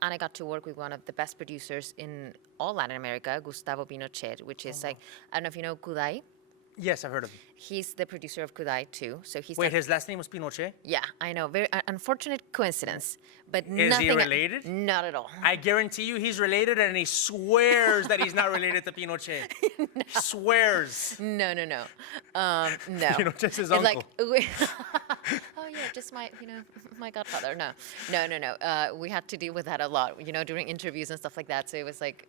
And I got to work with one of the best producers in all Latin America, Gustavo Pinochet, which is I don't know if you know Kudai. Yes, I've heard of him. He's the producer of Kudai too. So he's Wait, his last name was Pinochet? yeah, I know. Very unfortunate coincidence, but Is nothing. he related? Not at all. I guarantee you he's related, and he swears that he's not related to Pinochet. Swears. No. No. Pinochet's his It's uncle. like, oh yeah, just my godfather. No. We had to deal with that a lot, during interviews and stuff like that. So it was like,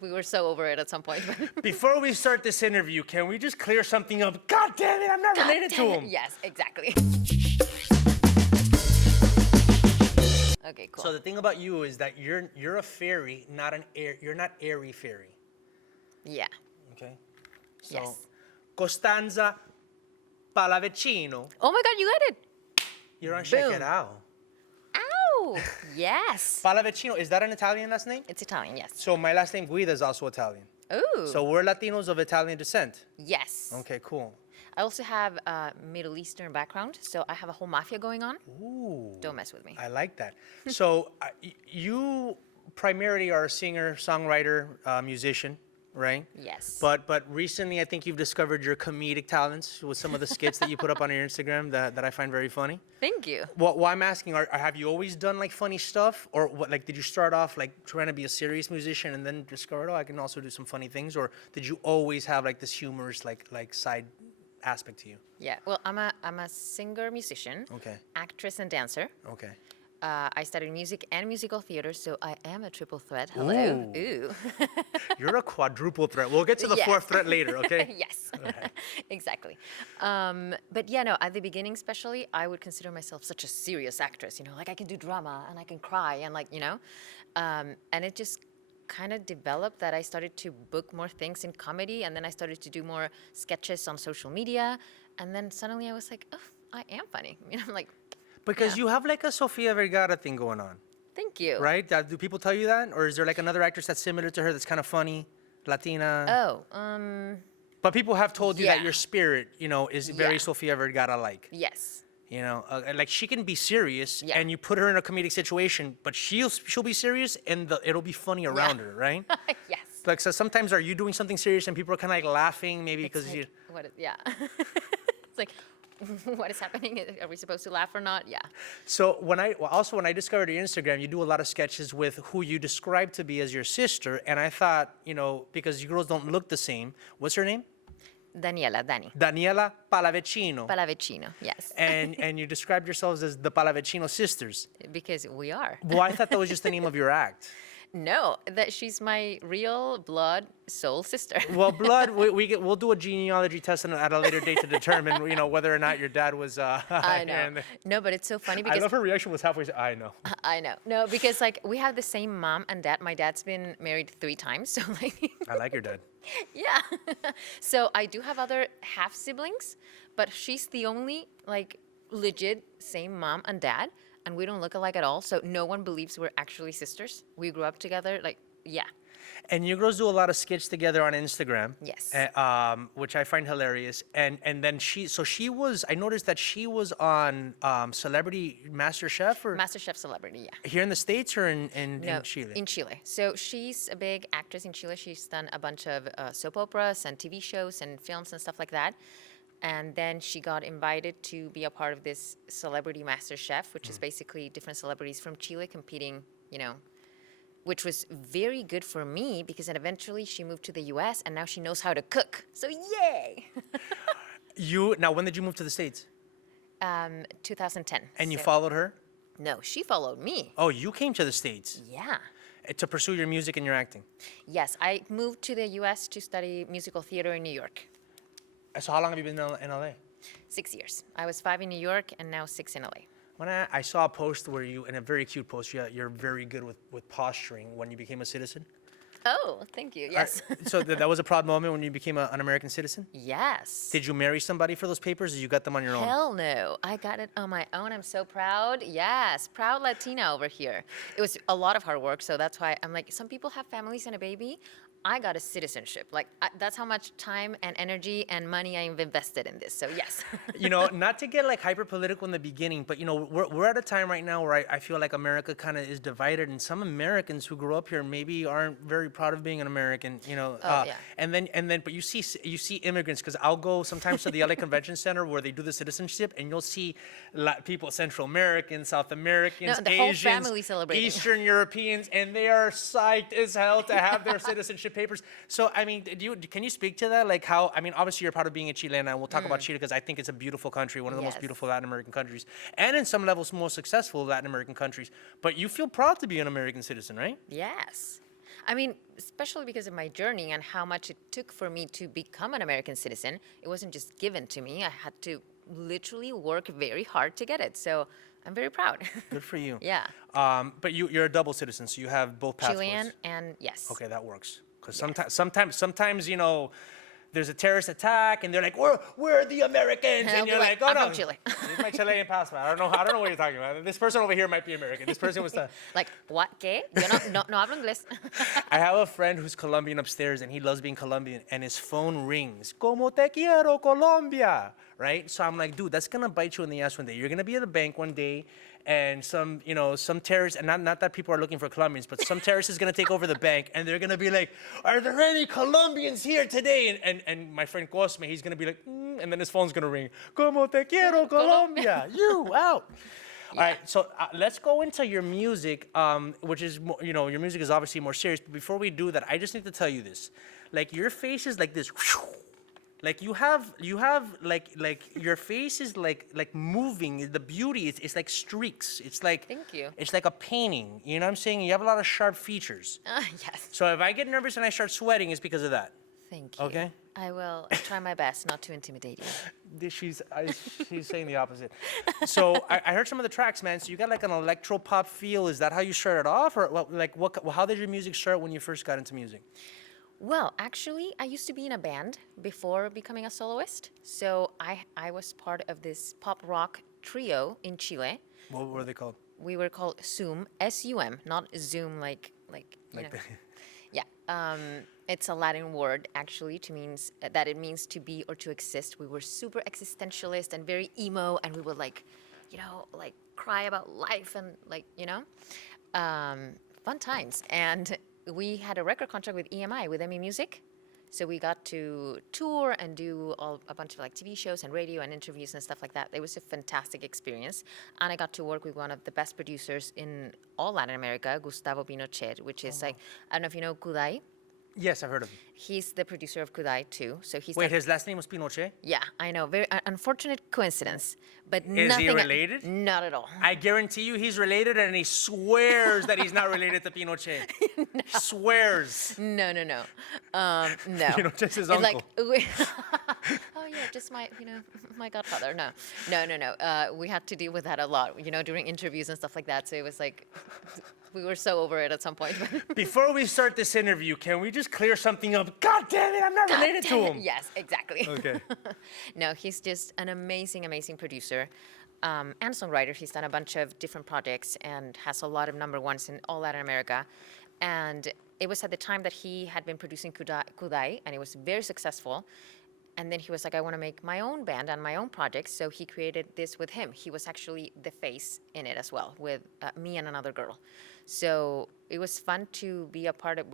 we were so over it at some point. Before we start this interview, can we just clear something up? God damn it, I'm not related to him. Yes, exactly. Okay, cool. So the thing about you is that you're a fairy, not an air. You're not airy fairy. Yeah. Okay. So, Yes. Constanza Palavecino. Oh my God, you got it. You're on Boom. Checkitow. Ow. Yes. Palavecino, is that an Italian last name? It's Italian, yes. So my last name Guida is also Italian. Ooh. So we're Latinos of Italian descent. Yes. Okay, cool. I also have a Middle Eastern background, so I have a whole mafia going on. Ooh. Don't mess with me. I like that. So you primarily are a singer, songwriter, musician, right? Yes. But recently, I think you've discovered your comedic talents with some of the skits that you put up on your Instagram that I find very funny. Thank you. Well, I'm asking, have you always done like funny stuff, or what? Like, did you start off like trying to be a serious musician and then discover, oh, I can also do some funny things, or did you always have like this humorous like side aspect to you? Yeah. Well, I'm a singer, musician, Okay. actress, and dancer. Okay. I studied music and musical theater, so I am a triple threat. Hello. Ooh. You're a quadruple threat. We'll get to the Yes. fourth threat later, okay? Yes. Exactly. But yeah, no, at the beginning especially, I would consider myself such a serious actress, like I can do drama and I can cry and and it just kind of developed that I started to book more things in comedy, and then I started to do more sketches on social media, and then suddenly I was like, oh, I am funny. I'm like, Because you have like a Sofia Vergara thing going on, thank you. right? Do people tell you that? Or is there like another actress that's similar to her that's kind of funny, Latina? Oh, But people have told you that yeah. your spirit, is very Yeah. Sofia Vergara-like. yes. Like she can be serious, Yeah. and you put her in a comedic situation, but she'll be serious, and it'll be funny around her, right? Yes. Like, so sometimes are you doing something serious and people are kind of like laughing, maybe It's because like, you. yeah. It's like, what is happening? Are we supposed to laugh or not? Yeah. So when I discovered your Instagram, you do a lot of sketches with who you describe to be as your sister, and I thought, because you girls don't look the same. What's her name? Daniela Palavecino. Palavecino, yes. And you described yourselves as the Palavecino sisters. Because we are. Well, I thought that was just the name of your act. No, that she's my real blood soul sister. Well, blood, we'll do a genealogy test at a later date to determine, whether or not your dad was. I know. No, but it's so funny I because love her reaction was halfway. I know. I know. No, because we have the same mom and dad. My dad's been married 3 times, so I like your dad. yeah. So I do have other half siblings, but she's the only legit same mom and dad, and we don't look alike at all. So no one believes we're actually sisters. We grew up together. Yeah. And you girls do a lot of skits together on Instagram. Yes. Which I find hilarious. And then I noticed that she was on Celebrity Master Chef, or MasterChef celebrity, yeah. here in the States or in No, Chile? in Chile. So she's a big actress in Chile. She's done a bunch of soap operas and TV shows and films and stuff like that. And then she got invited to be a part of this Celebrity Master Chef, which is basically different celebrities from Chile competing, which was very good for me because then eventually she moved to the US and now she knows how to cook. So yay! Now, when did you move to the States? 2010. And you So- followed her? No, she followed me. Oh, you came to the States Yeah. to pursue your music and your acting. Yes, I moved to the US to study musical theater in New York. So how long have you been in LA? 6 years. I was 5 in New York and now 6 in LA. When I saw a post where in a very cute post, you're very good with posturing when you became a citizen. Oh, thank you. Yes. So that was a proud moment when you became an American citizen? Yes. Did you marry somebody for those papers, or you got them on your own? Hell no. I got it on my own. I'm so proud. Yes. Proud Latina over here. It was a lot of hard work. So that's why I'm like, some people have families and a baby. I got a citizenship. Like, that's how much time and energy and money I've invested in this. So, yes. Not to get like hyper political in the beginning, but we're at a time right now where I feel like America kind of is divided, and some Americans who grew up here maybe aren't very proud of being an American. Yeah. And then, but you see immigrants, because I'll go sometimes to the LA Convention Center where they do the citizenship, and you'll see people, Central Americans, South Americans, No, the whole Asians, family celebrating. Eastern Europeans, and they are psyched as hell to have their citizenship papers. So, I mean, can you speak to that? Like how, I mean, obviously you're proud of being a Chilean, and we'll talk about Chile because I think it's a beautiful country, one of the most Yes. beautiful Latin American countries, and in some levels, most successful Latin American countries. But you feel proud to be an American citizen, right? Yes. I mean, especially because of my journey and how much it took for me to become an American citizen. It wasn't just given to me. I had to literally work very hard to get it. So I'm very proud. Good for you. Yeah. But you're a double citizen, so you have both pathways. Chilean and yes. Okay, that works. Because Yes. sometimes, there's a terrorist attack, and they're like, we're the Americans, And and you're I'll be like, like, oh I'm no, from Chile. here's my Chilean passport. I don't know what you're talking about. This person over here might be American. This person was the. Like, what? ¿Qué? Yo no hablo inglés. I have a friend who's Colombian upstairs, and he loves being Colombian, and his phone rings. Como te quiero, Colombia. Right? So I'm like, dude, that's gonna bite you in the ass one day. You're gonna be at a bank one day, and some terrorist, and not that people are looking for Colombians, but some terrorist is gonna take over the bank, and they're gonna be like, are there any Colombians here today? And my friend Cosme, he's gonna be like, and then his phone's gonna ring. Como te quiero, Colombia. You out. All right, so let's go into your music, which is, your music is obviously more serious. But before we do that, I just need to tell you this. Like, your face is like this. Like, you have like your face is like moving. The beauty, it's like streaks. It's like, Thank you. It's like a painting. You know what I'm saying? You have a lot of sharp features. Yes. So if I get nervous and I start sweating, it's because of that. Thank you. Okay. I will try my best not to intimidate you. She's saying the opposite. So I heard some of the tracks, man. So you got like an electro pop feel. Is that how you started off, or how did your music start when you first got into music? Well, actually, I used to be in a band before becoming a soloist. So I was part of this pop rock trio in Chile. What were they called? We were called Zoom, S-U-M, not Zoom like you know. Yeah. It's a Latin word actually it means to be or to exist. We were super existentialist and very emo, and we would like cry about life and fun times. And we had a record contract with EMI, with EMI Music. So we got to tour and do a bunch of like TV shows and radio and interviews and stuff like that. It was a fantastic experience. And I got to work with one of the best producers in all Latin America, Gustavo Pinochet, which is I don't know if you know Kudai. Yes, I've heard of him. He's the producer of Kudai too. So he's Wait, his last name was Pinochet? Yeah, I know. Very unfortunate coincidence, but Is he related? Not at all. I guarantee you he's related, and he swears that he's not related to Pinochet. No. Swears. No. No. Pinochet's his It's uncle. like, oh yeah, just my godfather. No. We had to deal with that a lot, during interviews and stuff like that. So it was like, we were so over it at some point. Before we start this interview, can we just clear something up? God damn it, I'm not related to him. Yes, exactly. Okay. No, he's just an amazing producer and songwriter. He's done a bunch of different projects and has a lot of number ones in all Latin America. And it was at the time that he had been producing Kudai, and it was very successful. And then he was like, I want to make my own band and my own project. So he created this with him. He was actually the face in it as well, with me and another girl. So it was fun to be a part of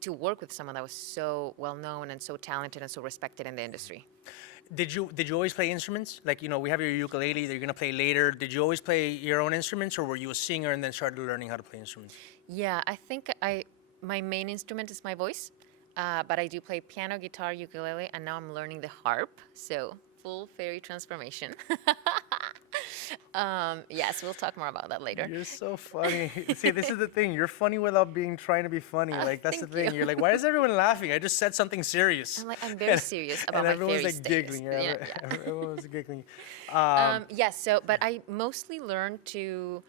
to work with someone that was so well known and so talented and so respected in the industry. Did you always play instruments? Like, we have your ukulele that you're gonna play later. Did you always play your own instruments, or were you a singer and then started learning how to play instruments? Yeah, I think my main instrument is my voice, but I do play piano, guitar, ukulele, and now I'm learning the harp. So full fairy transformation. Yes, we'll talk more about that later. You're so funny. See, this is the thing. You're funny without trying to be funny. Like, that's the thank thing. you. You're like, why is everyone laughing? I just said something serious. I'm very serious about my everyone's fairy like status. giggling. Yeah. Everyone's giggling. Yes, but I mostly learned to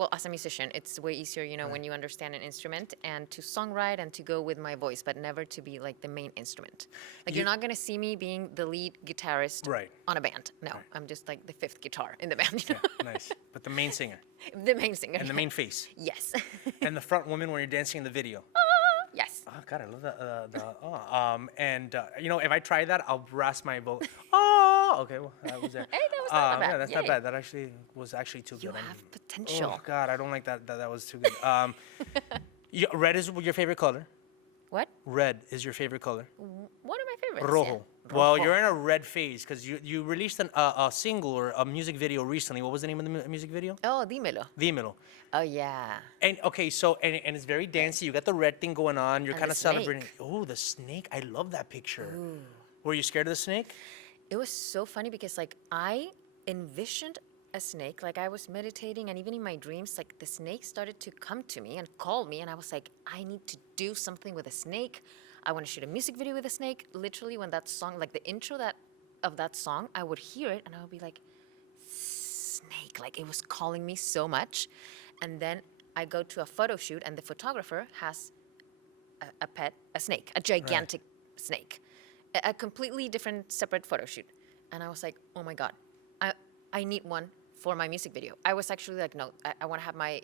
well, as a musician, it's way easier, when you understand an instrument and to songwrite and to go with my voice, but never to be like the main instrument. Like you're not going to see me being the lead guitarist on a band. No, I'm just like the fifth guitar in the band. Yeah, nice. But the main singer. The main singer. And the main face. Yes. And the front woman when you're dancing in the video. Yes. Oh God, I love that. If I try that, I'll rasp my vocal. Oh, okay. Well, that was there. Hey, that was not bad. Yeah, that's not bad. That actually was too good. You have potential. Oh God, I don't like that. That was too good. Red is your favorite color. What? Red is your favorite color. One of my favorites. Rojo. Yeah. Well, you're in a red phase because you released a single or a music video recently. What was the name of the music video? Oh, Dímelo. Dímelo. Oh, yeah. And okay, so and it's very dancey. You got the red thing going on. You're And kind the of celebrating. snake. Oh, the snake! I love that picture. Were you scared of the snake? It was so funny because like I envisioned a snake, like I was meditating, and even in my dreams, like the snake started to come to me and call me, and I was like, I need to do something with a snake. I want to shoot a music video with a snake. Literally, when that song, like the intro of that song, I would hear it and I would be like, snake, like it was calling me so much. And then I go to a photo shoot, and the photographer has a pet, a snake, a gigantic snake, a completely different, separate photo shoot. And I was like, oh my God, I need one for my music video. I was actually like, no, I want to have my,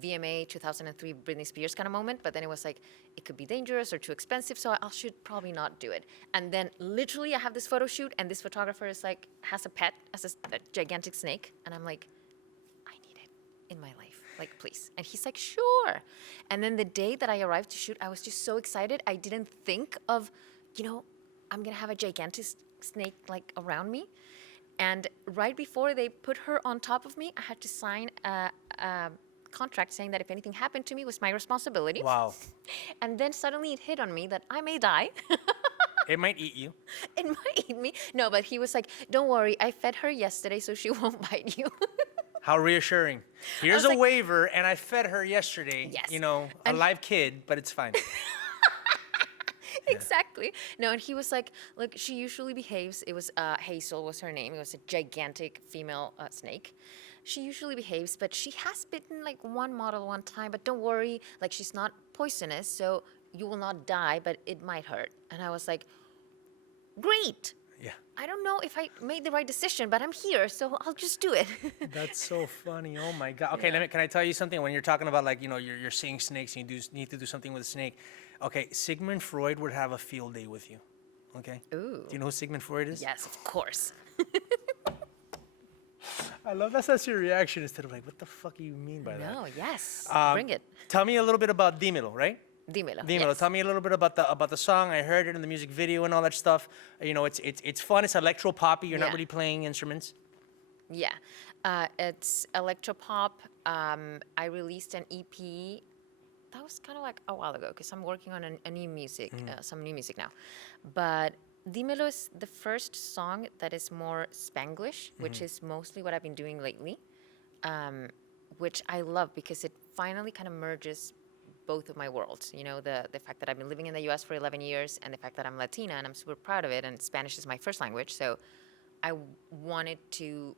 VMA 2003 Britney Spears kind of moment. But then it was like, it could be dangerous or too expensive, so I should probably not do it. And then literally I have this photo shoot, and this photographer is like, has a pet, has a gigantic snake. And I'm like, I need it in my life. Like, please. And he's like, sure. And then the day that I arrived to shoot, I was just so excited. I didn't think of, I'm going to have a gigantic snake like around me. And right before they put her on top of me, I had to sign a contract saying that if anything happened to me, it was my responsibility. Wow. And then suddenly it hit on me that I may die. It might eat you. It might eat me. No, but he was like, don't worry, I fed her yesterday, so she won't bite you. How reassuring. Here's a like, waiver, and I fed her yesterday. Yes. A live kid, but it's fine. Exactly. No, and he was like, look, she usually behaves. It was Hazel was her name. It was a gigantic female snake. She usually behaves, but she has bitten like one model one time. But don't worry, like she's not poisonous, so you will not die, but it might hurt. And I was like, great. Yeah. I don't know if I made the right decision, but I'm here, so I'll just do it. That's so funny. Oh my God. Okay, can I tell you something? When you're talking about like, you're seeing snakes and you need to do something with a snake. Okay, Sigmund Freud would have a field day with you. Okay? Ooh. Do you know who Sigmund Freud is? Yes, of course. I love that's your reaction instead of like, what the fuck do you mean by that? No, yes. Bring it. Tell me a little bit about Dímelo, right? Dímelo. Dímelo. Yes. Tell me a little bit about the song. I heard it in the music video and all that stuff. It's fun. It's electro poppy. You're not really playing instruments. Yeah, it's electropop. I released an EP. That was kind of like a while ago because I'm working on a new music, some new music now. But Dímelo is the first song that is more Spanglish, which is mostly what I've been doing lately, which I love because it finally kind of merges both of my worlds. The fact that I've been living in the U.S. for 11 years and the fact that I'm Latina, and I'm super proud of it, and Spanish is my first language. So I wanted to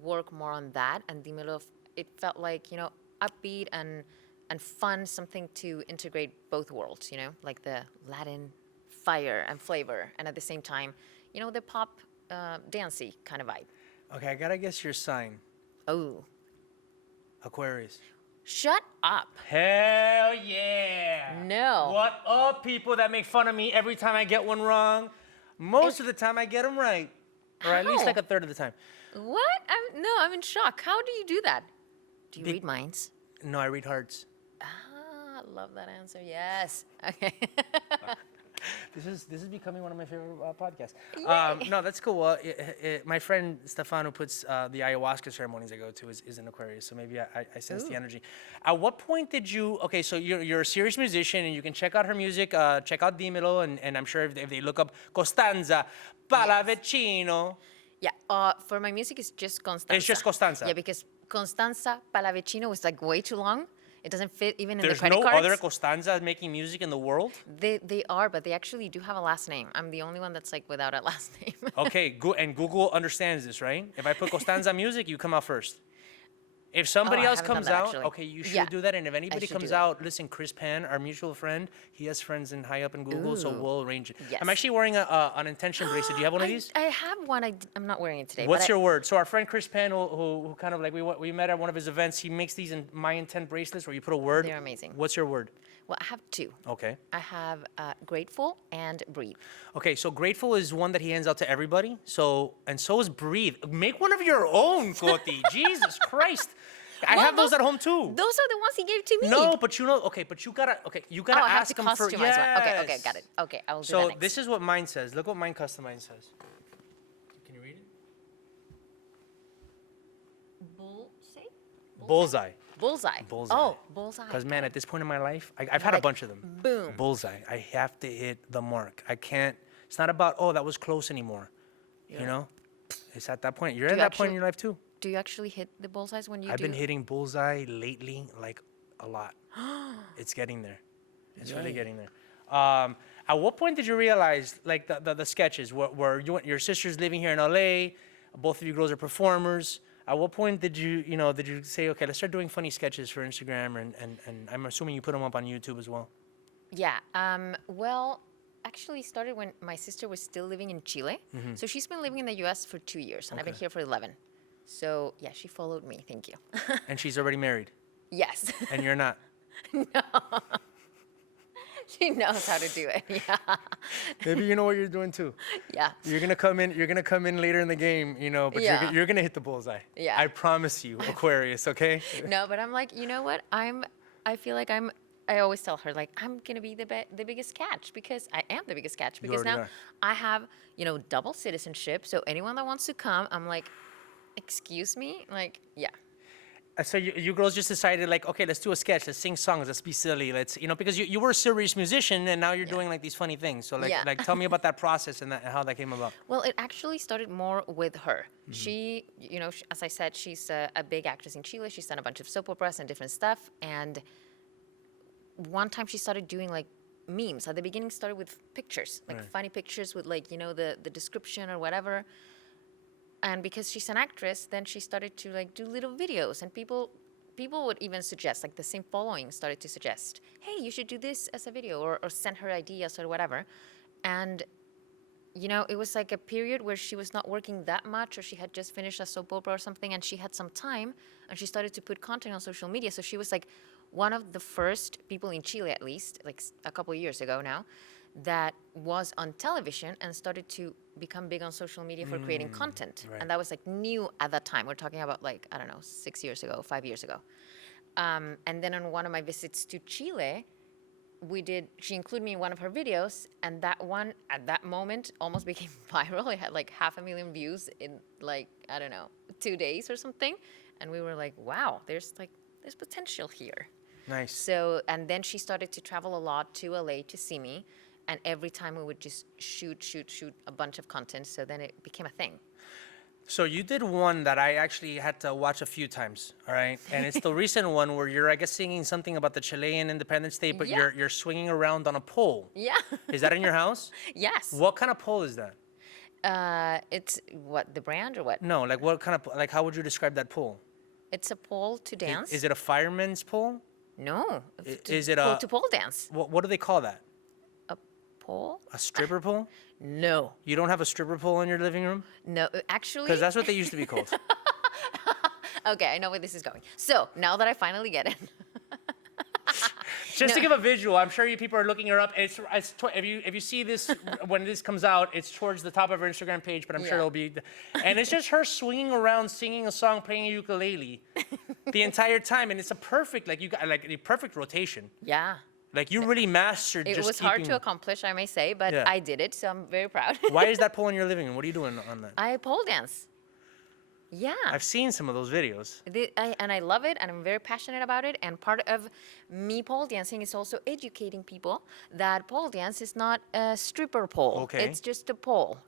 work more on that, and Dímelo, it felt like, upbeat and fun, something to integrate both worlds, like the Latin fire and flavor, and at the same time, the pop, dancey kind of vibe. Okay, I gotta guess your sign. Oh. Aquarius. Shut up. Hell yeah. No. What up, people that make fun of me every time I get one wrong? Most of the time I get them right. Or at least How? like a third of the time. What? I'm in shock. How do you do that? Do you read minds? No, I read hearts. Ah, love that answer. Yes. Okay. This is becoming one of my favorite podcasts. No, that's cool. Well, my friend Stefan, who puts the ayahuasca ceremonies I go to, is an Aquarius, so maybe I sense the energy. At what point did you? Okay, so you're a serious musician, and you can check out her music. Check out Dímelo, and I'm sure if they look up Constanza Palavecino. Yeah. For my music, it's just Constanza. It's just Constanza. Yeah, because Constanza Palavecino was like way too long. It doesn't fit even in There's the credit no cards. other Constanza making music in the world? They are, but they actually do have a last name. I'm the only one that's like without a last name. Okay, and Google understands this, right? If I put Constanza music, you come out first. If somebody else haven't done comes that, out, actually. okay, you should Yeah, do that. And if anybody should do comes that. out, listen, Chris Penn, our mutual friend, he has friends in high up in Google, so Ooh. we'll arrange it. Yes. I'm actually wearing an intention bracelet. Do you have one of these? I have one. I'm not wearing it today. What's but your word? So our friend Chris Penn, who kind of like we met at one of his events, he makes these in my intent bracelets where you put a word. They're amazing. What's your word? Well, I have two. Okay. I have grateful and breathe. Okay, so grateful is one that he hands out to everybody. So is breathe. Make one of your own, Coty. Jesus Christ. I Well, have those at home too. Those are the ones he gave to me. No, but you gotta I have ask to him for customize one. Okay, yes. got it. Okay, I will do So that next. this is what mine says. Look what mine customized says. Can you read it? Bullseye. Bullseye. Bullseye. Oh, bullseye. Because man, at this point in my life, I've had a bunch of them. Boom. Bullseye. I have to hit the mark. I can't. It's not about that was close anymore. You know, it's at that point. You're at that point in your life too. Do you actually hit the bullseyes when you I've do? been hitting bullseye lately, like a lot. It's getting there. It's really getting there. At what point did you realize, like the sketches, where your sister's living here in LA, both of you girls are performers. At what point did you say, okay, let's start doing funny sketches for Instagram, and I'm assuming you put them up on YouTube as well. Yeah. Well, actually started when my sister was still living in Chile. So she's been living in the U.S. for 2 years, and I've been here for 11. So yeah, she followed me. Thank you. And she's already married, Yes. and you're not. She knows how to do it. Yeah. Maybe you know what you're doing too. Yeah. You're gonna come in later in the game, but Yeah. you're gonna hit the bullseye. Yeah. I promise you, Aquarius. Okay. No, but I'm like, you know what? I feel like I always tell her, like, I'm going to be the biggest catch, because I am the biggest catch, because already now are. I have, double citizenship. So anyone that wants to come, I'm like, excuse me? Like, yeah. So you girls just decided, like, okay, let's do a sketch, let's sing songs, let's be silly, let's, because you were a serious musician, and now you're doing like these funny things. So Yeah. like tell me about that process and how that came about. Well, it actually started more with her. She, as I said, she's a big actress in Chile. She's done a bunch of soap operas and different stuff. And one time she started doing like memes. At the beginning, started with pictures, like funny pictures with like, the description or whatever. And because she's an actress, then she started to like do little videos, and people would even suggest, like the same following started to suggest, hey, you should do this as a video, or send her ideas or whatever. And it was like a period where she was not working that much, or she had just finished a soap opera or something, and she had some time, and she started to put content on social media. So she was like one of the first people in Chile, at least, like a couple of years ago now, that was on television and started to become big on social media for creating content. Right. And that was like new at that time. We're talking about like, I don't know, 6 years ago, 5 years ago. And then on one of my visits to Chile, she included me in one of her videos, and that one at that moment almost became viral. It had like 500,000 views in like, I don't know, 2 days or something. And we were like, wow, there's potential here. Nice. So, and then she started to travel a lot to LA to see me. And every time we would just shoot a bunch of content. So then it became a thing. So you did one that I actually had to watch a few times, all right? And it's the recent one where you're, I guess, singing something about the Chilean Independence Day, but Yeah. you're swinging around on a pole. Yeah. Is that in your house? Yes. What kind of pole is that? It's what, the brand or what? No, like what kind of, like how would you describe that pole? It's a pole to dance. Is it a fireman's pole? No. Is it to pole dance? What do they call that? A pole? A stripper pole? No. You don't have a stripper pole in your living room? No, actually. Because that's what they used to be called. Okay, I know where this is going. So now that I finally get it. Just to give a visual, I'm sure you people are looking her up. If you see this when this comes out, it's towards the top of her Instagram page, but I'm sure Yeah. it'll be. And it's just her swinging around, singing a song, playing a ukulele, the entire time, and it's a perfect you got like a perfect rotation. Yeah. Like you really mastered. It just was hard keeping- to accomplish, I may say, but Yeah. I did it, so I'm very proud. Why is that pole in your living room? What are you doing on that? I pole dance. Yeah. I've seen some of those videos. And I love it, and I'm very passionate about it. And part of me pole dancing is also educating people that pole dance is not a stripper pole. Okay. It's just a pole,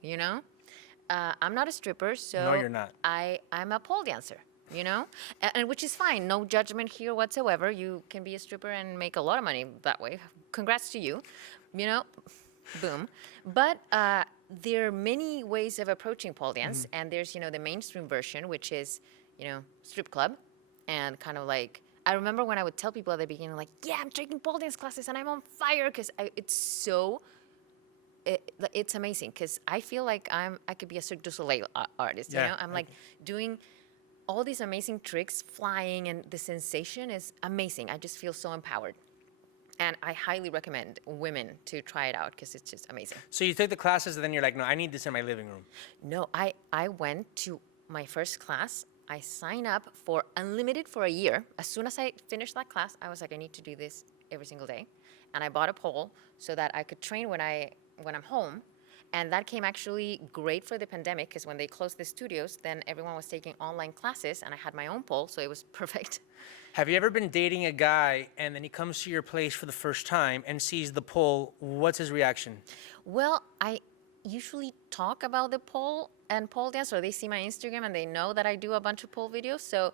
I'm not a stripper, so No, you're not. I'm a pole dancer, and which is fine. No judgment here whatsoever. You can be a stripper and make a lot of money that way. Congrats to you, boom. But there are many ways of approaching pole dance, and there's the mainstream version, which is strip club, and kind of like, I remember when I would tell people at the beginning, like, yeah, I'm taking pole dance classes and I'm on fire because it's amazing because I feel like I could be a Cirque du Soleil artist, you know? I'm like doing all these amazing tricks, flying, and the sensation is amazing. I just feel so empowered. And I highly recommend women to try it out because it's just amazing. So you take the classes and then you're like, no, I need this in my living room. No, I went to my first class. I signed up for unlimited for a year. As soon as I finished that class, I was like, I need to do this every single day. And I bought a pole so that I could train when I'm home. And that came actually great for the pandemic because when they closed the studios, then everyone was taking online classes and I had my own pole, so it was perfect. Have you ever been dating a guy and then he comes to your place for the first time and sees the pole? What's his reaction? Well, I usually talk about the pole and pole dance, or they see my Instagram and they know that I do a bunch of pole videos. So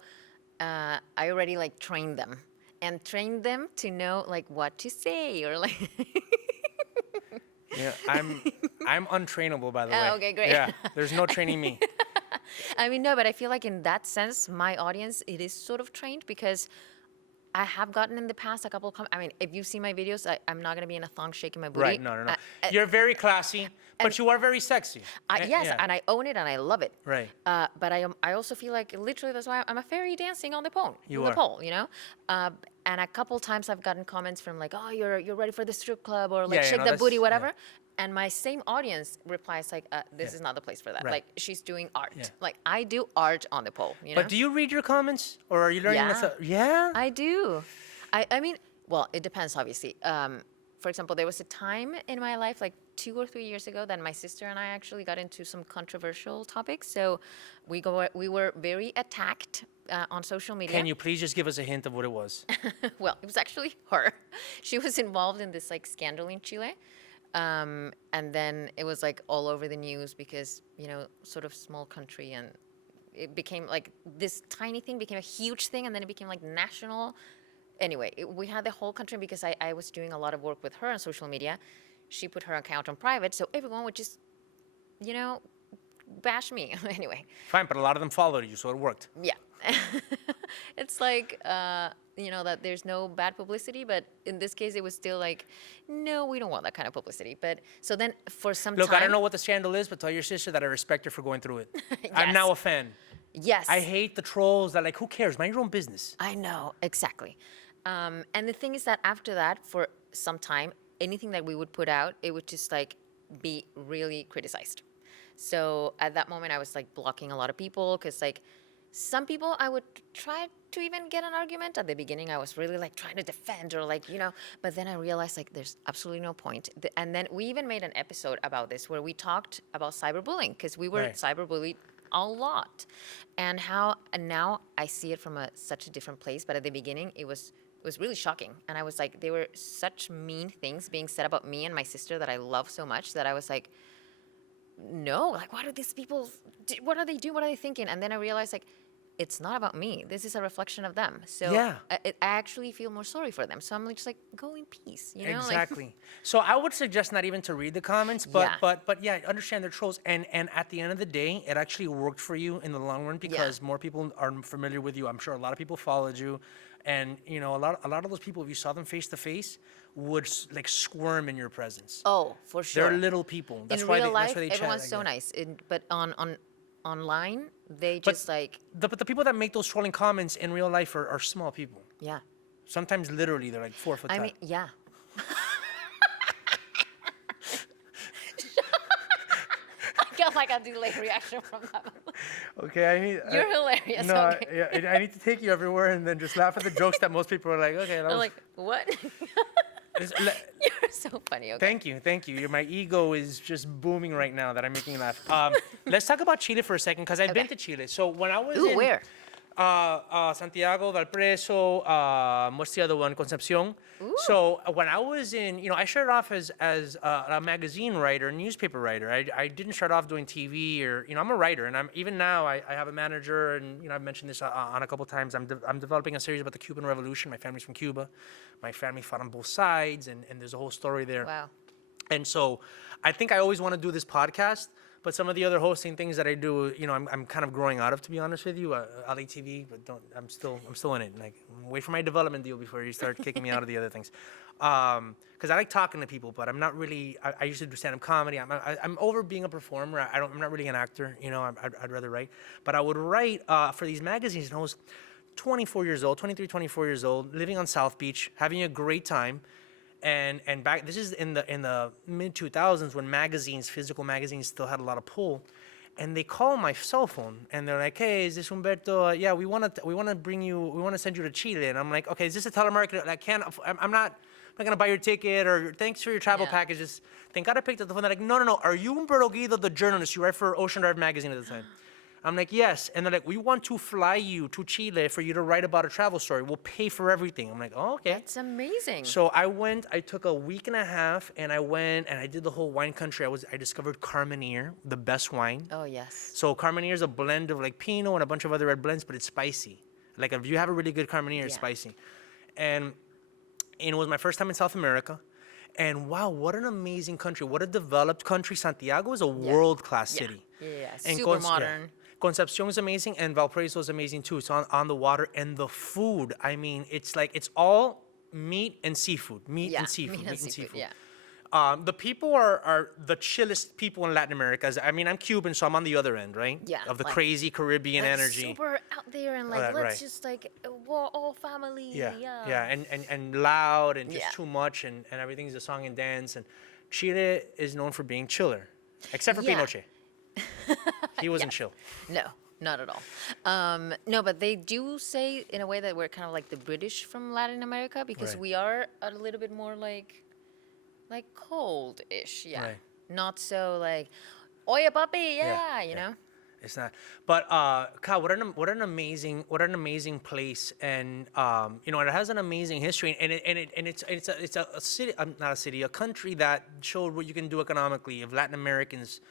I already like trained them to know like what to say or like. Yeah, I'm untrainable, by the way. Oh, okay, great. Yeah, there's no training me. I mean, no, but I feel like in that sense, my audience, it is sort of trained because I have gotten in the past a couple of I mean, if you see my videos, I'm not going to be in a thong shaking my booty. Right, no. You're very classy, but you are very sexy. Yes, and I own it and I love it. Right. But I also feel like literally that's why I'm a fairy dancing on the pole. You on are. the pole, you know? And a couple times I've gotten comments from like, oh, you're ready for the strip club or like shake that booty, whatever. And my same audience replies like, this is not the place for that. Right. Like, she's doing art. Yeah. Like, I do art on the pole, you know? But do you read your comments? Or are you learning Yeah, I do. I mean, well, it depends, obviously. For example, there was a time in my life, like 2 or 3 years ago, that my sister and I actually got into some controversial topics. So we were very attacked on social media. Can you please just give us a hint of what it was? Well, it was actually her. She was involved in this like scandal in Chile. And then it was like all over the news because, you know, sort of small country, and it became like this tiny thing became a huge thing, and then it became like national. Anyway, we had the whole country because I was doing a lot of work with her on social media. She put her account on private, so everyone would just, you know, bash me. Anyway. Fine, but a lot of them followed you, so it worked. Yeah. It's like, you know, that there's no bad publicity, but in this case, it was still like, no, we don't want that kind of publicity. But so then for some time. Look, I don't know what the scandal is, but tell your sister that I respect her for going through it. Yes. I'm now a fan. Yes. I hate the trolls that like, who cares? Mind your own business. I know, exactly. And the thing is that after that, for some time, anything that we would put out, it would just like be really criticized. So at that moment, I was like blocking a lot of people because like some people I would try to even get an argument. At the beginning, I was really like trying to defend or like, you know, but then I realized like there's absolutely no point. And then we even made an episode about this where we talked about cyberbullying because we were cyberbullied a lot, and now I see it from such a different place. But at the beginning, it was really shocking, and I was like, there were such mean things being said about me and my sister that I love so much that I was like, no, like what are these people? What are they doing? What are they thinking? And then I realized like, it's not about me. This is a reflection of them. So I actually feel more sorry for them. So I'm just like, go in peace, you know? Exactly. Like, so I would suggest not even to read the comments, but yeah, understand they're trolls. And at the end of the day, it actually worked for you in the long run because more people are familiar with you. I'm sure a lot of people followed you. And, you know, a lot of those people, if you saw them face to face, would like squirm in your presence. Oh, for sure. They're little people. That's in real life, everyone's so nice. But online, they just like. But the people that make those trolling comments in real life are small people. Yeah. Sometimes literally they're like 4 foot tall. I mean, yeah. I got like a delayed reaction from that one. Okay, You're hilarious. No, okay. I need to take you everywhere and then just laugh at the jokes that most people are like, okay. I'm like, what? You're so funny. Okay. Thank you. My ego is just booming right now that I'm making you laugh. Let's talk about Chile for a second because I've been to Chile. So when I was in where? Santiago, Valparaiso, what's the other one? Concepcion. Ooh. So when I was in, you know, I started off as a magazine writer, newspaper writer. I didn't start off doing TV or, you know, I'm a writer, and even now I have a manager, and you know I've mentioned this on a couple times. I'm developing a series about the Cuban Revolution. My family's from Cuba. My family fought on both sides, and there's a whole story there. Wow. And so I think I always want to do this podcast, But some of the other hosting things that I do, I'm kind of growing out of, to be honest with you. LATV, but I'm still in it. Like, wait for my development deal before you start kicking me out of the other things. Because I like talking to people, but I'm not really. I used to do stand-up comedy. I'm over being a performer. I'm not really an actor. I'd rather write. But I would write for these magazines, and I was 24 years old, 23, 24 years old, living on South Beach, having a great time. And back, this is in the mid 2000s when physical magazines still had a lot of pull. And they call my cell phone and they're like, "Hey, is this Humberto? Yeah, we want to send you to Chile." And I'm like, "Okay, is this a telemarketer? I'm not gonna buy your ticket, or thanks for your travel packages." Thank God I picked up the phone. They're like, "No. Are you Humberto Guida, the journalist? You write for Ocean Drive magazine at the time." I'm like, "Yes." And they're like, "We want to fly you to Chile for you to write about a travel story. We'll pay for everything." I'm like, "Oh, okay." That's amazing. So I took a week and a half, and I went and I did the whole wine country. I discovered Carmenere, the best wine. Oh, yes. So Carmenere is a blend of like Pinot and a bunch of other red blends, but it's spicy. Like if you have a really good Carmenere, it's spicy. And it was my first time in South America. And wow, what an amazing country. What a developed country. Santiago is a world-class city. Yeah. And Super modern. Concepcion is amazing, and Valparaiso is amazing too. It's on the water, and the food. I mean, it's all meat and seafood. Meat and seafood. Yeah. The people are the chillest people in Latin America. I'm Cuban, so I'm on the other end, right? Yeah. Of the crazy Caribbean energy. Super out there and let's just we're all family. Yeah. And loud and just too much and everything's a song and dance. And Chile is known for being chiller, except for Pinochet. He wasn't chill. No, not at all. No, but they do say in a way that we're kind of like the British from Latin America, because we are a little bit more like cold-ish. Yeah. Right. Not so like, oye papi, you know. It's not. But God, what an amazing place, and it has an amazing history, and it's a city, not a city, a country that showed what you can do economically if Latin Americans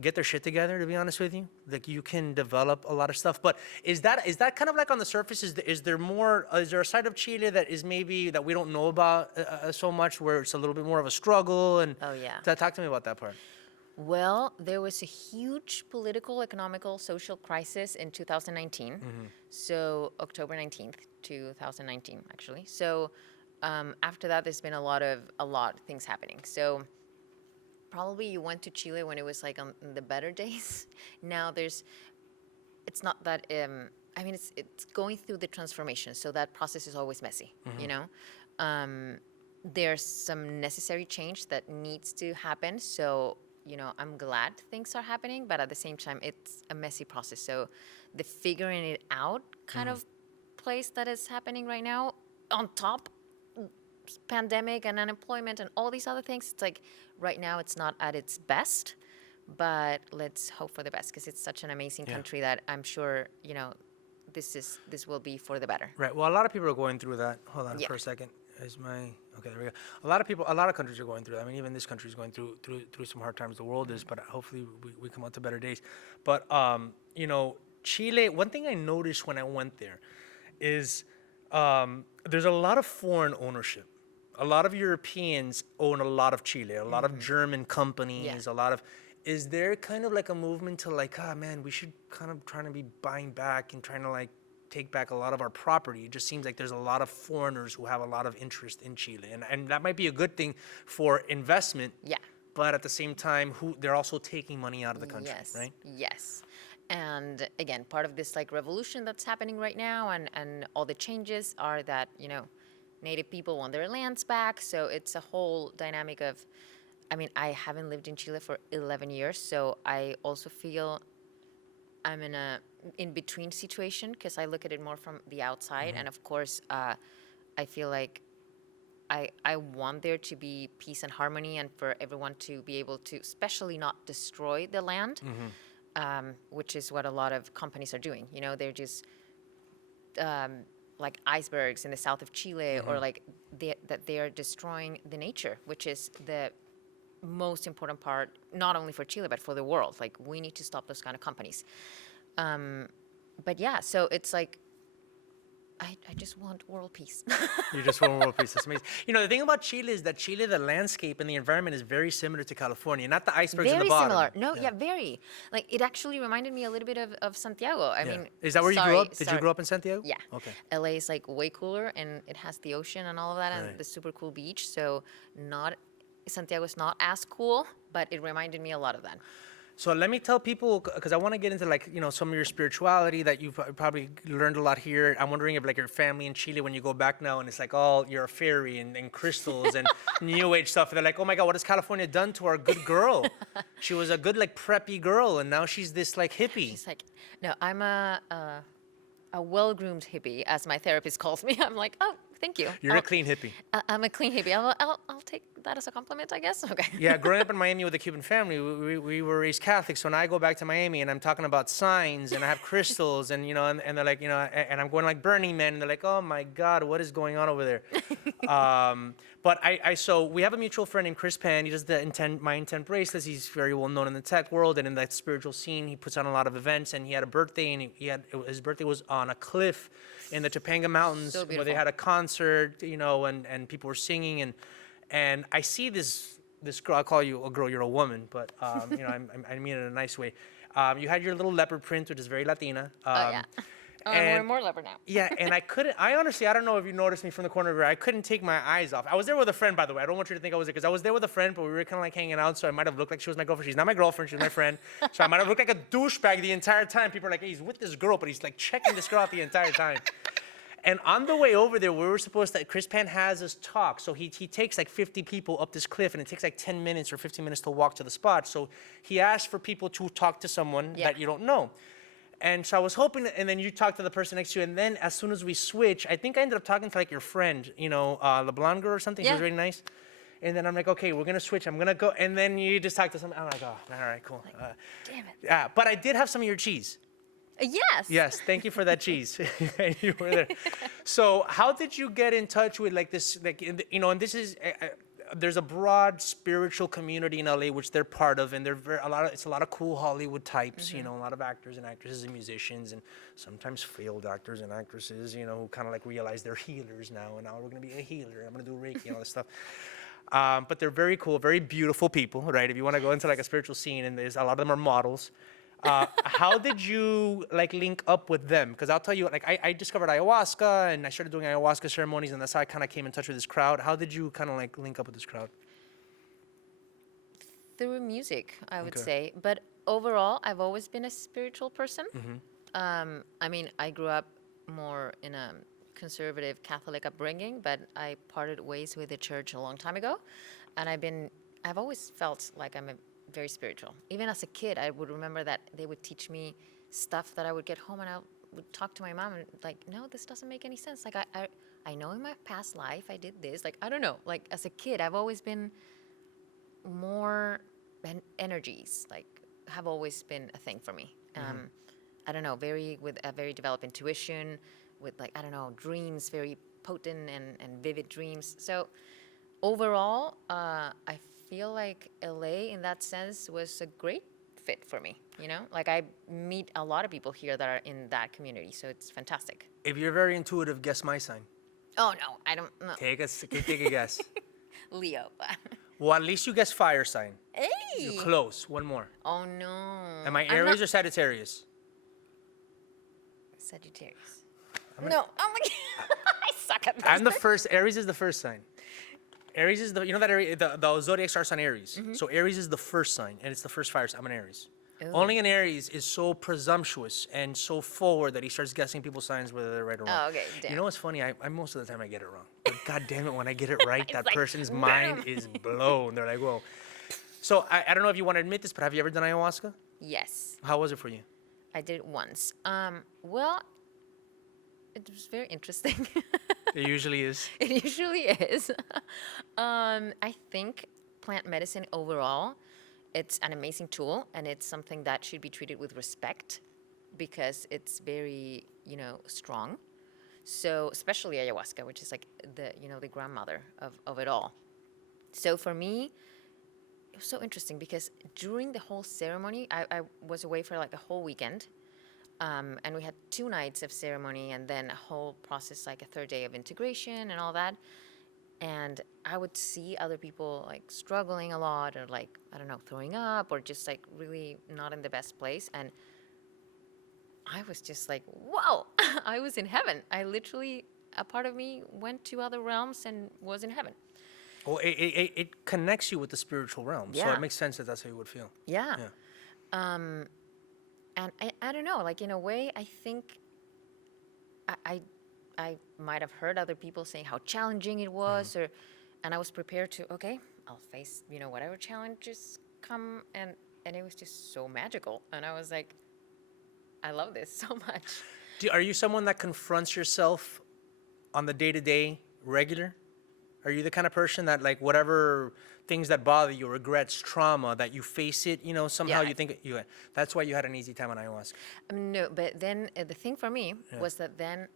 get their shit together, to be honest with you. Like, you can develop a lot of stuff. But is that kind of like on the surface? Is there a side of Chile that is maybe that we don't know about so much, where it's a little bit more of a struggle? And talk to me about that part. Well, there was a huge political, economical, social crisis in 2019. So October 19th, 2019, actually. So after that, there's been a lot of things happening. So probably you went to Chile when it was like on the better days. Now it's not that, it's going through the transformation. So that process is always messy, you know? There's some necessary change that needs to happen. So, I'm glad things are happening, but at the same time, it's a messy process. So the figuring it out kind of place that is happening right now, on top pandemic and unemployment and all these other things, it's like right now it's not at its best, but let's hope for the best, because it's such an amazing country that I'm sure this will be for the better. Right. Well, a lot of people are going through that. Hold on for a second. Okay, there we go. A lot of countries are going through that. I mean, even this country is going through some hard times. The world is, but hopefully we come out to better days. But Chile. One thing I noticed when I went there is there's a lot of foreign ownership. A lot of Europeans own a lot of Chile. A lot of German companies. Is there kind of like a movement to like, man, we should kind of trying to be buying back and trying to like take back a lot of our property? It just seems like there's a lot of foreigners who have a lot of interest in Chile, and that might be a good thing for investment. Yeah. But at the same time, they're also taking money out of the country, right? Yes. And again, part of this like revolution that's happening right now, and all the changes are that Native people want their lands back. So it's a whole dynamic of, I haven't lived in Chile for 11 years, so I also feel I'm in a in-between situation, because I look at it more from the outside. And of course, I feel like I want there to be peace and harmony, and for everyone to be able to, especially not destroy the land, which is what a lot of companies are doing. They're just like icebergs in the south of Chile, or like that they are destroying the nature, which is the most important part, not only for Chile, but for the world. Like, we need to stop those kind of companies. But yeah, so it's like, I just want world peace. You just want world peace. That's amazing. You know, the thing about Chile is that Chile, the landscape and the environment is very similar to California. Not the icebergs in the Very bottom. similar. No, yeah, very. Like, it actually reminded me a little bit of Santiago. I mean, Is that where you grew up? Did you sorry. grow up in Santiago? Yeah. Okay. LA is like way cooler, and it has the ocean and all of that, Right. and the super cool beach. So Santiago is not as cool, but it reminded me a lot of that. So let me tell people, because I want to get into like, you know, some of your spirituality that you've probably learned a lot here. I'm wondering if like your family in Chile, when you go back now and it's like, oh, you're a fairy and crystals and new age stuff. They're like, oh my God, what has California done to our good girl? She was a good like preppy girl and now she's this like hippie. She's like, no, I'm a well-groomed hippie, as my therapist calls me. I'm like, oh, thank you. You're a clean hippie. I'm a clean hippie. I'll take that as a compliment, I guess. Okay. Yeah, growing up in Miami with a Cuban family, we were raised Catholic. So when I go back to Miami and I'm talking about signs and I have crystals and, you know, and they're like, you know, and I'm going like Burning Man and they're like, oh my God, what is going on over there? But so we have a mutual friend named Chris Pan. He does the My Intent bracelets. He's very well known in the tech world and in that spiritual scene. He puts on a lot of events and he had a birthday and his birthday was on a cliff in the Topanga Mountains where they had a concert, you know, and people were singing and I see this girl. I'll call you a girl. You're a woman, but you know, I mean it in a nice way. You had your little leopard print, which is very Latina. Yeah. Oh, and more leopard now. Yeah, and I honestly, I don't know if you noticed me from the corner of your eye. I couldn't take my eyes off. I was there with a friend, by the way. I don't want you to think I was there because I was there with a friend, but we were kind of like hanging out, so I might have looked like she was my girlfriend. She's not my girlfriend. She's my friend. So I might have looked like a douchebag the entire time. People are like, hey, he's with this girl, but he's like checking this girl out the entire time. And on the way over there, we were supposed to, Chris Pan has us talk. So he takes like 50 people up this cliff, and it takes like 10 minutes or 15 minutes to walk to the spot. So he asked for people to talk to someone that you don't know. And so I was hoping, and then you talk to the person next to you, and then as soon as we switch, I think I ended up talking to like your friend, you know, the blonde girl or something. She was really nice. And then I'm like, okay, we're gonna switch. I'm gonna go, and then you just talk to someone. I'm like, oh, all right, cool. Damn it. Yeah, but I did have some of your cheese. Yes. Yes, thank you for that cheese. You were there. So how did you get in touch with like this, like, you know, and this is, there's a broad spiritual community in LA, which they're part of, and it's a lot of cool Hollywood types, you know, a lot of actors and actresses and musicians, and sometimes failed actors and actresses, you know, who kind of like realize they're healers now, and now we're gonna be a healer, I'm gonna do Reiki and all this stuff. But they're very cool, very beautiful people, right? If you want to go into like a spiritual scene, and there's a lot of them are models. How did you like link up with them? Because I'll tell you, like I discovered ayahuasca and I started doing ayahuasca ceremonies, and that's how I kind of came in touch with this crowd. How did you kind of like link up with this crowd? Through music, I would say. But overall, I've always been a spiritual person. I mean, I grew up more in a conservative Catholic upbringing, but I parted ways with the church a long time ago, and I've always felt like I'm very spiritual. Even as a kid, I would remember that they would teach me stuff that I would get home and I would talk to my mom and like, no, this doesn't make any sense. Like I know in my past life I did this. Like, I don't know. Like as a kid, I've always been more energies, like have always been a thing for me. I don't know, with a very developed intuition, with like, I don't know, dreams, very potent and vivid dreams. So overall, I feel like LA in that sense was a great fit for me, you know? Like I meet a lot of people here that are in that community, so it's fantastic. If you're very intuitive, guess my sign. Oh no, I don't know. Take a guess. Leo. Well, at least you guess fire sign. Hey! You're close. One more. Oh no. Am I Aries or Sagittarius? Sagittarius. No, I'm like, I suck at this. I'm the first. Aries is the first sign. Aries is you know that the zodiac starts on Aries. So Aries is the first sign, and it's the first fire sign. I'm an Aries. Ooh. Only an Aries is so presumptuous and so forward that he starts guessing people's signs whether they're right or wrong. Oh, okay. Damn. You know what's funny? I most of the time I get it wrong. But God damn it, when I get it right, that like, person's mind is blown. They're like, whoa. So I don't know if you want to admit this, but have you ever done ayahuasca? Yes. How was it for you? I did it once. Well, it was very interesting. It usually is. It usually is. I think plant medicine overall, it's an amazing tool, and it's something that should be treated with respect because it's very, you know, strong. So especially ayahuasca, which is like the grandmother of it all. So for me, it was so interesting because during the whole ceremony, I was away for like a whole weekend. And we had 2 nights of ceremony and then a whole process, like a 3rd day of integration and all that. And I would see other people like struggling a lot or like, I don't know, throwing up or just like really not in the best place. And I was just like, whoa, I was in heaven. I literally, a part of me went to other realms and was in heaven. Well, it connects you with the spiritual realm. So Yeah. it makes sense that that's how you would feel. Yeah. And I don't know, like in a way, I think I might have heard other people saying how challenging it was, and I was prepared to, okay, I'll face, whatever challenges come, and it was just so magical. And I was like, I love this so much. Are you someone that confronts yourself on the day-to-day regular? Are you the kind of person that like whatever things that bother you, regrets, trauma, that you face it, somehow Yeah. you think that's why you had an easy time on ayahuasca? No, but then the thing for me was that then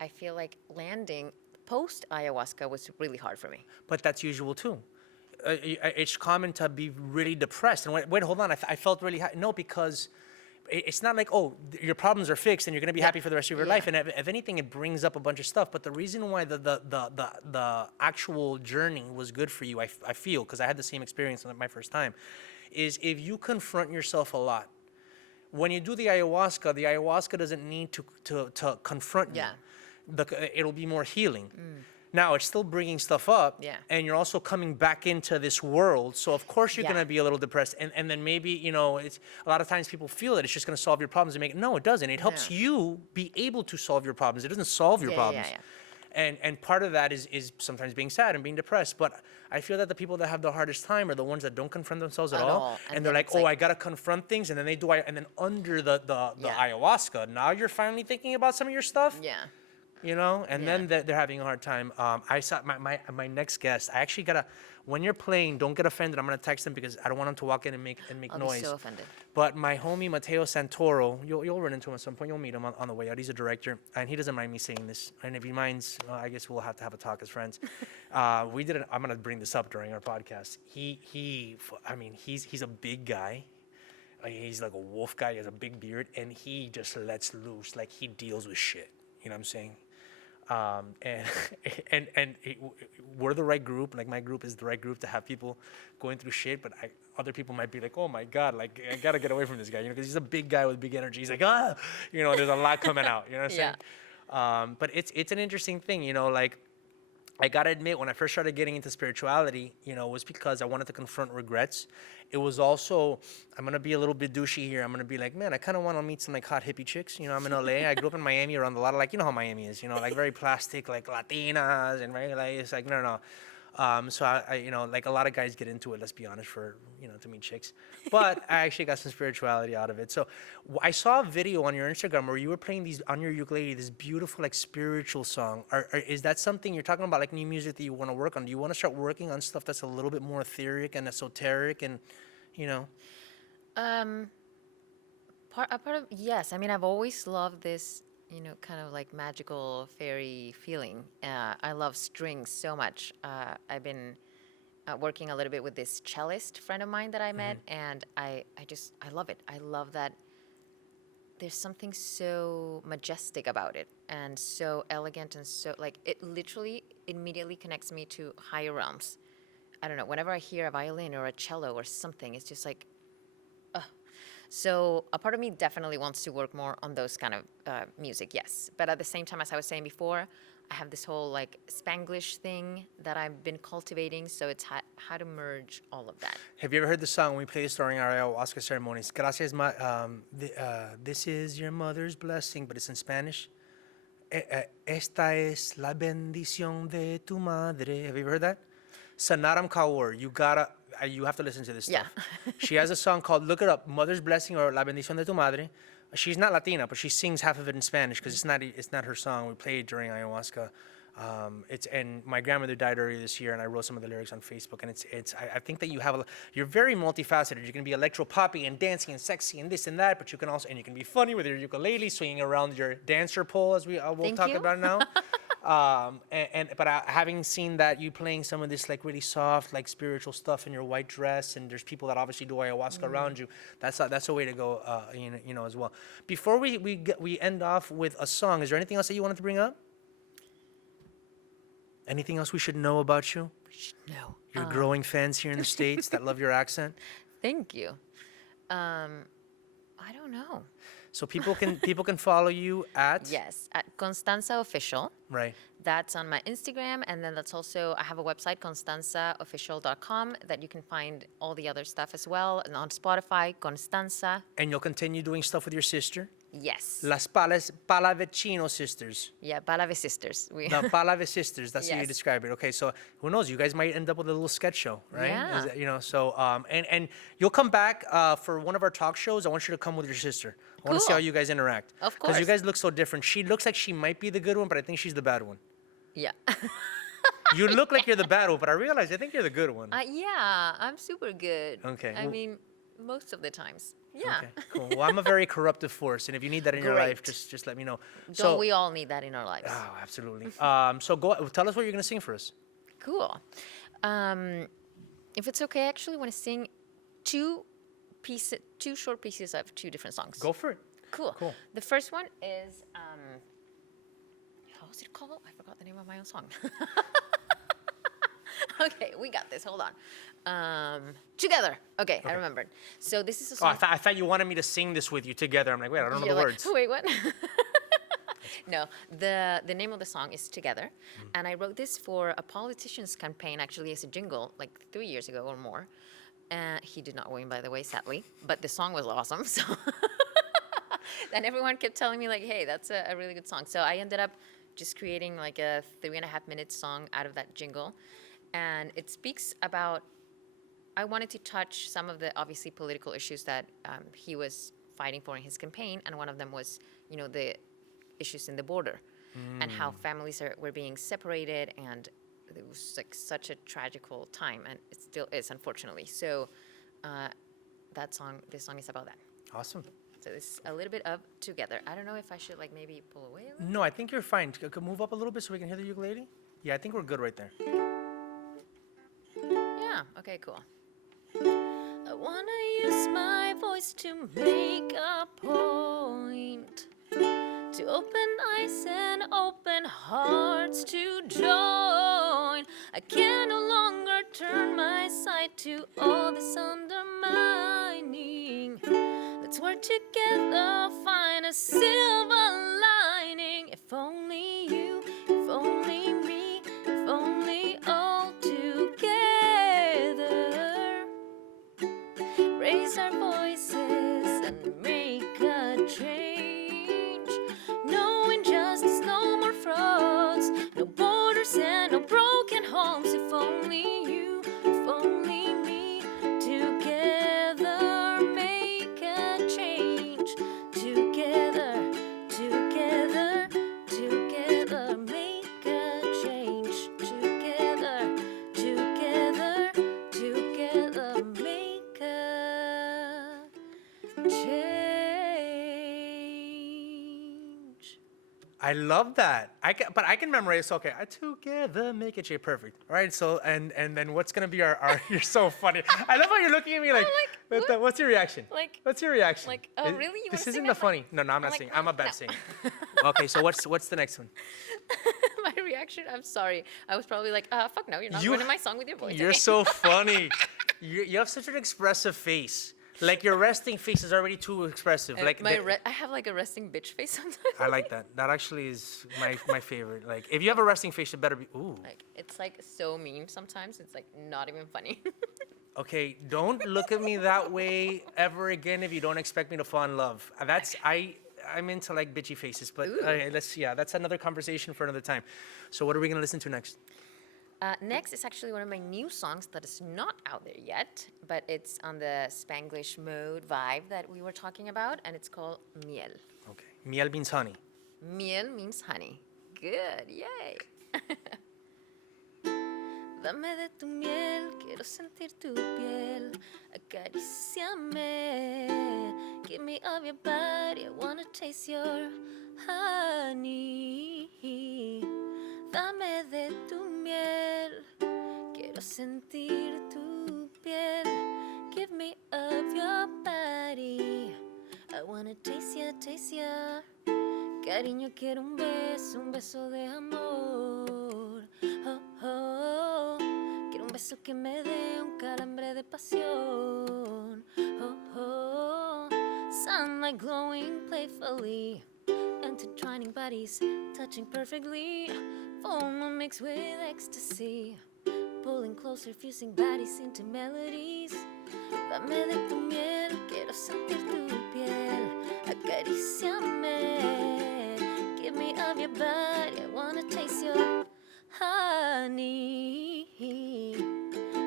I feel like landing post ayahuasca was really hard for me. But that's usual too. It's common to be really depressed. And wait, hold on. I felt really no, because it's not like, oh, your problems are fixed and you're going to be happy for the rest of your life. And if anything, it brings up a bunch of stuff. But the reason why the actual journey was good for you, I feel, because I had the same experience on my first time, is if you confront yourself a lot. When you do the ayahuasca doesn't need to confront you. It'll be more healing. Now, it's still bringing stuff up, and you're also coming back into this world. So, of course, you're going to be a little depressed. And then maybe, it's a lot of times people feel that it's just going to solve your problems and make it. No, it doesn't. It helps you be able to solve your problems. It doesn't solve your problems. And part of that is sometimes being sad and being depressed. But I feel that the people that have the hardest time are the ones that don't confront themselves at all. And they're like, oh, I got to confront things. And then they do. And then under the ayahuasca, now you're finally thinking about some of your stuff. And then they're having a hard time. I saw my next guest. I actually gotta, when you're playing, don't get offended. I'm gonna text him because I don't want him to walk in and make I'll noise. be so offended. But my homie Mateo Santoro, you'll run into him at some point. You'll meet him on the way out. He's a director, and he doesn't mind me saying this. And if he minds, I guess we'll have to have a talk as friends. I'm gonna bring this up during our podcast. He's a big guy. He's like a wolf guy. He has a big beard, and he just lets loose. Like he deals with shit. You know what I'm saying? And we're the right group. Like my group is the right group to have people going through shit. But other people might be like, oh my God, like I gotta get away from this guy, because he's a big guy with big energy. He's like, there's a lot coming out. You know what I'm saying? But it's an interesting thing, like. I gotta admit, when I first started getting into spirituality, it was because I wanted to confront regrets. It was also, I'm gonna be a little bit douchey here. I'm gonna be like, man, I kind of want to meet some like hot hippie chicks. I'm in LA. I grew up in Miami around a lot of like, how Miami is, like very plastic, like Latinas and very like, it's like no. So I like a lot of guys get into it. Let's be honest, for to meet chicks. But I actually got some spirituality out of it. So I saw a video on your Instagram where you were playing these on your ukulele, this beautiful like spiritual song. Is that something you're talking about, like new music that you want to work on? Do you want to start working on stuff that's a little bit more etheric and esoteric and, Part of yes. I mean, I've always loved this, kind of like magical fairy feeling. I love strings so much. I've been working a little bit with this cellist friend of mine that I met, and I love it. I love that there's something so majestic about it and so elegant and so like it literally immediately connects me to higher realms. I don't know, whenever I hear a violin or a cello or something, it's just like, So a part of me definitely wants to work more on those kind of music, yes. But at the same time, as I was saying before, I have this whole like Spanglish thing that I've been cultivating. So it's how to merge all of that. Have you ever heard the song when we play this during our ayahuasca ceremonies? Gracias, this is your mother's blessing, but it's in Spanish. Esta es la bendición de tu madre. Have you ever heard that? Sanaram Kaur, you have to listen to this stuff. Yeah. She has a song called, look it up, Mother's Blessing or La Bendición de tu Madre. She's not Latina, but she sings half of it in Spanish because it's not her song. We played during ayahuasca. And my grandmother died earlier this year, and I wrote some of the lyrics on Facebook. And I think that you're very multifaceted. You can be electro poppy and dancing and sexy and this and that, but you can be funny with your ukulele, swinging around your dancer pole, as we'll talk about now. But having seen that you playing some of this like really soft, like spiritual stuff in your white dress, and there's people that obviously do ayahuasca around you. That's a way to go, as well. Before we end off with a song, is there anything else that you wanted to bring up? Anything else we should know about you? No. Your growing fans here in the States that love your accent. Thank you. I don't know. So people can follow you at? Yes, at Constanza Official. Right. That's on my Instagram, and then that's also, I have a website, constanzaofficial.com, that you can find all the other stuff as well, and on Spotify, Constanza. And you'll continue doing stuff with your sister? Yes. Las Palavecino sisters. Yeah, Palave sisters. The Palave sisters, that's how you Yes. describe it. Okay, so who knows? You guys might end up with a little sketch show, right? Yeah. So, and you'll come back for one of our talk shows. I want you to come with your sister. I want to see Cool. how you guys interact. Of Because you course. guys look so different. She looks like she might be the good one, but I think she's the bad one. Yeah. You look like you're the bad one, but I realize I think you're the good one. Yeah, I'm super good. Okay, I well- mean, most of the times. Yeah. Okay, cool. Well, I'm a very corruptive force, and if you need that in your life, Great. just let me know. Don't we all need that in our lives? Oh, absolutely. So tell us what you're gonna sing for us. Cool. If it's okay, I actually want to sing two short pieces of two different songs. Go for it. Cool. Cool. The first one is, how was it called? I forgot the name of my own song. Okay, we got this. Hold on. Together. Okay, I remembered. So this is a Oh, song. I thought you wanted me to sing this with you together. I'm like, wait, I don't know You're the like, words. Wait, what? No, the name of the song is Together, and I wrote this for a politician's campaign, actually as a jingle, like 3 years ago or more. He did not win, by the way, sadly, but the song was awesome. So then everyone kept telling me like, hey, that's a really good song. So I ended up just creating like a 3.5-minute song out of that jingle, and it speaks about. I wanted to touch some of the obviously political issues that he was fighting for in his campaign, and one of them was, the issues in the border and how families were being separated, and it was like such a tragical time, and it still is, unfortunately. So this song is about that. Awesome. So it's a little bit of Together. I don't know if I should like maybe pull away a little. No, I think you're fine. Could move up a little bit so we can hear the ukulele? Yeah, I think we're good right there. Yeah, okay, cool. I wanna use my voice to make a point, to open eyes and open hearts to join. I can no longer turn my sight to all this undermining. Let's work together, find a silver lining. If only you, if only me, if only all together. Raise our voices and make a change. No injustice, no more frauds, no borders and no broken homes. If only you, if only me, together make a change. Together, together, together make a change. Together, together, together make a change. I love that. But I can memorize. Okay, together make it shape perfect. All right. So and then what's gonna be our? You're so funny. I love how you're looking at me like. What's your reaction? Like- What's your reaction? like, oh, really? You This wanna isn't sing the that? funny. No, I'm not like, singing. I'm a bad no. singer. Okay. So what's the next one? My reaction, I'm sorry. I was probably like, fuck no, you're not You- ruining my song with your voice. You're okay? so funny. You have such an expressive face. Like your resting face is already too expressive. Like I have like a resting bitch face sometimes. I like that. That actually is my favorite. Like if you have a resting face, it better be. Ooh. Like it's like so mean sometimes. It's like not even funny. Okay, don't look at me that way ever again if you don't expect me to fall in love. I'm into like bitchy faces, but that's another conversation for another time. So what are we gonna listen to next? Next is actually one of my new songs that is not out there yet, but it's on the Spanglish mode vibe that we were talking about, and it's called Miel. Okay, miel means honey. Miel means honey. Good, yay. Dame de tu miel, quiero sentir tu piel. Acaríciame. Give me of your body, I wanna taste your honey. Dame de tu miel, quiero sentir tu piel. Give me of your body, I wanna taste ya. Cariño, quiero un beso de amor. Oh, oh. Quiero un beso que me dé un calambre de pasión. Oh, oh. Sunlight glowing playfully, intertwining bodies, touching perfectly. Full moon mixed with ecstasy, pulling closer, fusing bodies into melodies. Dame de tu miel, quiero sentir tu piel. Acaríciame, give me of your body, I wanna taste your honey.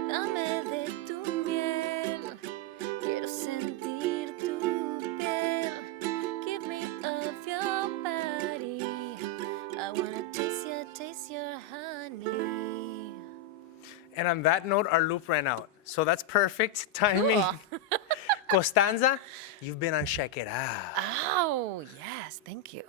Dame de tu miel, quiero sentir tu piel. Give me of your body, I wanna taste your honey. And on that note, our loop ran out. So that's perfect timing. Cool. Constanza, you've been on Check It Out. Oh, yes, thank you.